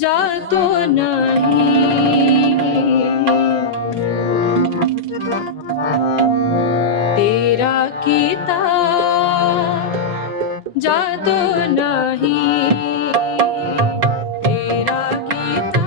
जातो नहीं। तेरा कीता जातो नाही। तेरा कीता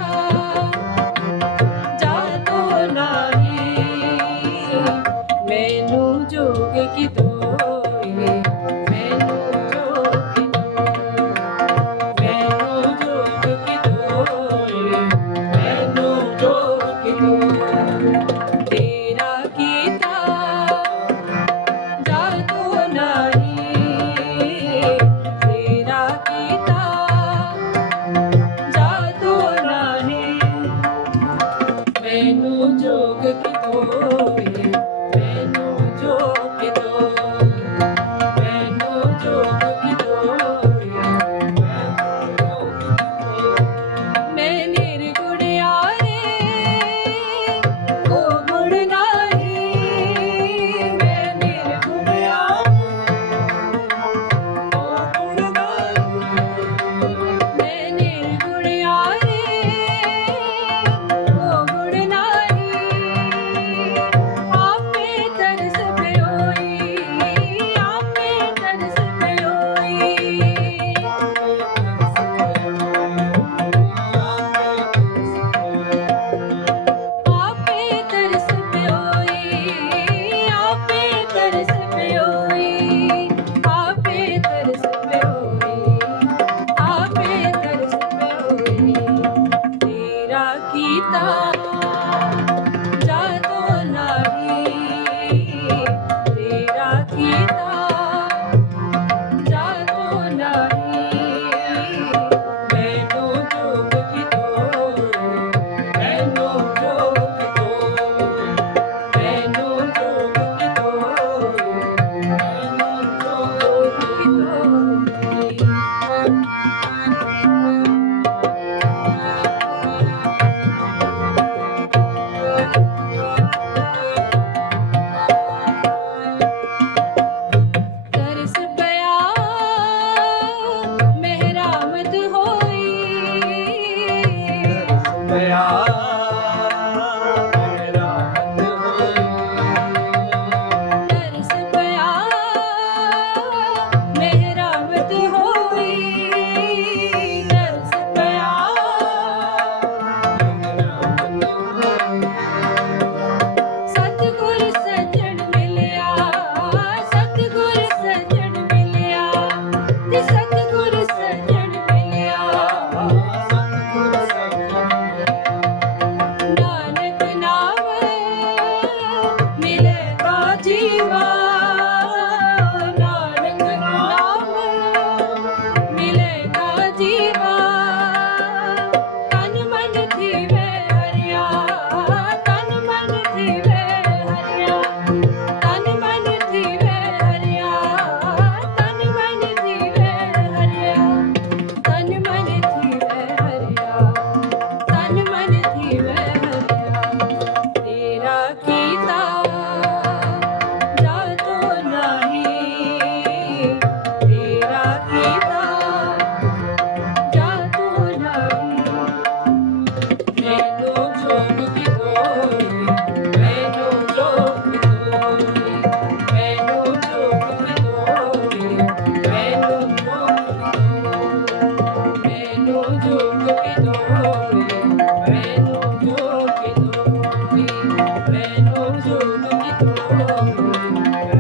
दया Oh, yeah.